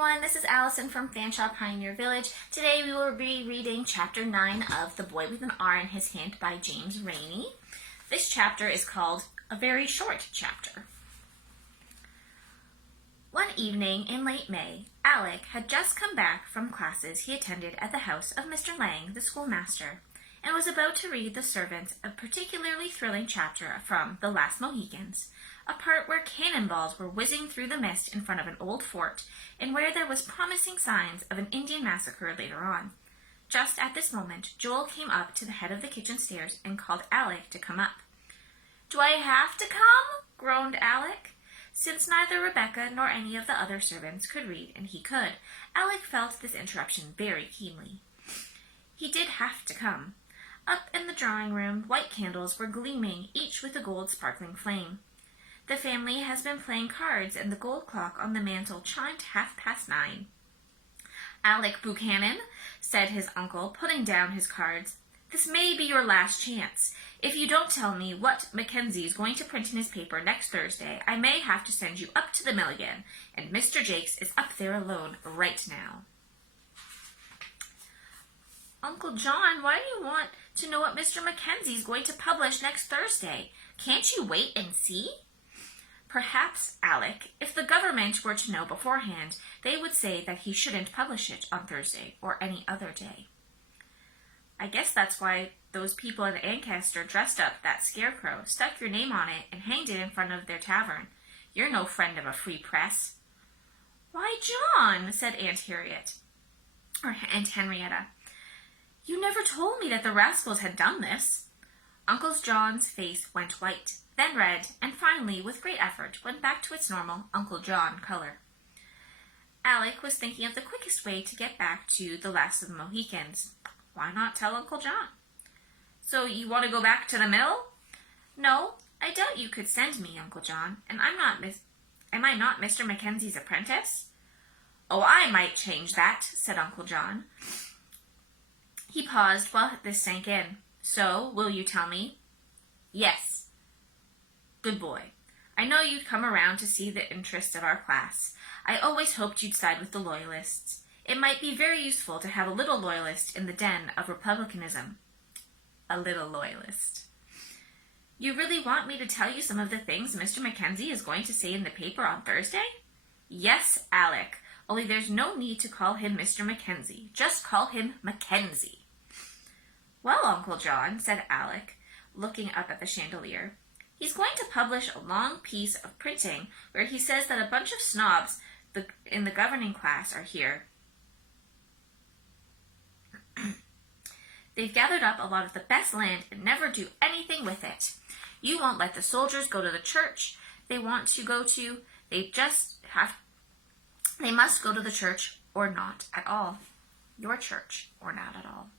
everyone, this is Allison from Fanshawe Pioneer Village. Today we will be reading Chapter 9 of The Boy with an R in His Hand by James Reaney. This chapter is called A Very Short Chapter. One evening in late May, Alec had just come back from classes he attended at the house of Mr. Lang, the schoolmaster, and was about to read the servants a particularly thrilling chapter from The Last Mohicans, a part where cannonballs were whizzing through the mist in front of an old fort, and where there was promising signs of an Indian massacre later on. Just at this moment, Joel came up to the head of the kitchen stairs and called Alec to come up. "Do I have to come?" groaned Alec. Since neither Rebecca nor any of the other servants could read, and he could, Alec felt this interruption very keenly. He did have to come. Up in the drawing-room, white candles were gleaming, each with a gold sparkling flame. The family has been playing cards, and the gold clock on the mantel chimed 9:30. "Alec Buchanan," said his uncle, putting down his cards, "this may be your last chance. If you don't tell me what Mackenzie is going to print in his paper next Thursday, I may have to send you up to the mill again, and Mr. Jakes is up there alone right now." "Uncle John, why do you want to know what Mr. Mackenzie is going to publish next Thursday? Can't you wait and see?" "Perhaps, Alec, if the government were to know beforehand, they would say that he shouldn't publish it on Thursday or any other day." "I guess that's why those people in Ancaster dressed up that scarecrow, stuck your name on it, and hanged it in front of their tavern. You're no friend of a free press." "Why, John," said Aunt Henrietta, "you never told me that the rascals had done this." Uncle John's face went white, then red, and finally, with great effort, went back to its normal Uncle John color. Alec was thinking of the quickest way to get back to the Last of the Mohicans. Why not tell Uncle John? "So you want to go back to the mill?" "No, I doubt you could send me, Uncle John, and am I not Mr. Mackenzie's apprentice?" "Oh, I might change that," said Uncle John. He paused while this sank in. "So, will you tell me?" "Yes." "Good boy. I know you'd come around to see the interests of our class. I always hoped you'd side with the Loyalists. It might be very useful to have a little Loyalist in the den of Republicanism." "A little Loyalist." "You really want me to tell you some of the things Mr. Mackenzie is going to say in the paper on Thursday?" "Yes, Alec, only there's no need to call him Mr. Mackenzie. Just call him Mackenzie." "Well, Uncle John," said Alec, looking up at the chandelier, "he's going to publish a long piece of printing where he says that a bunch of snobs in the governing class are here. They've gathered up a lot of the best land and never do anything with it. You won't let the soldiers go to the church they want to go to. They must go to the church or not at all. Your church or not at all."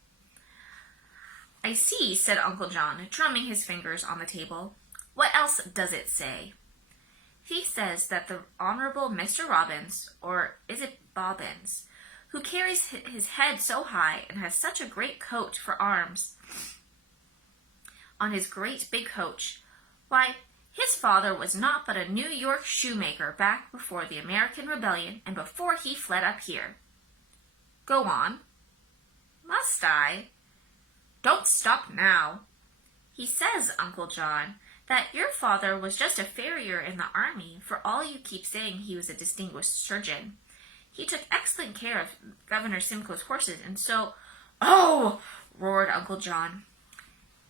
"I see," said Uncle John, drumming his fingers on the table. "What else does it say?" "He says that the Honorable Mr. Robbins, or is it Bobbins, who carries his head so high and has such a great coat for arms on his great big coach, why, his father was not but a New York shoemaker back before the American Rebellion and before he fled up here." "Go on." "Must I?" "Don't stop now." "He says, Uncle John, that your father was just a farrier in the army, for all you keep saying he was a distinguished surgeon. He took excellent care of Governor Simcoe's horses, and so—" "Oh!" roared Uncle John.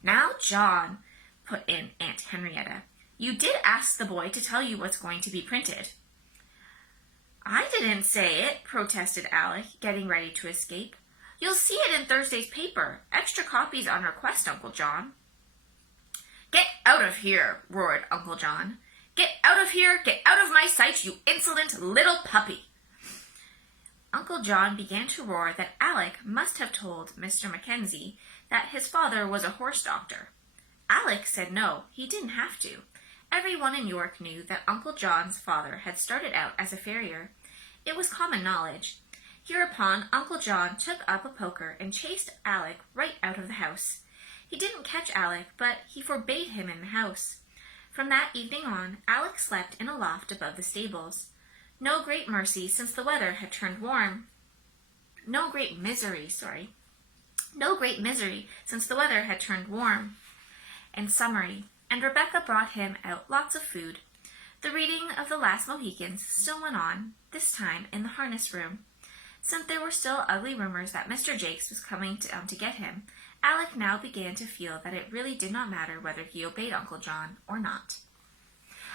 "Now, John," put in Aunt Henrietta, "you did ask the boy to tell you what's going to be printed." "I didn't say it," protested Alec, getting ready to escape. "You'll see it in Thursday's paper. Extra copies on request, Uncle John." "Get out of here," roared Uncle John. "Get out of here! Get out of my sight, you insolent little puppy!" Uncle John began to roar that Alec must have told Mr. Mackenzie that his father was a horse doctor. Alec said no, he didn't have to. Everyone in York knew that Uncle John's father had started out as a farrier. It was common knowledge. Hereupon Uncle John took up a poker and chased Alec right out of the house. He didn't catch Alec, but he forbade him in the house. From that evening on, Alec slept in a loft above the stables. No great mercy, since the weather had turned warm. No great misery, No great misery, since the weather had turned warm and summery, and Rebecca brought him out lots of food. The reading of the Last Mohicans still went on, this time in the harness room. Since there were still ugly rumors that Mr. Jakes was coming to get him, Alec now began to feel that it really did not matter whether he obeyed Uncle John or not.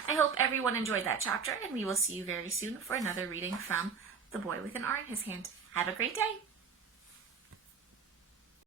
I hope everyone enjoyed that chapter, and we will see you very soon for another reading from The Boy with an R in His Hand. Have a great day!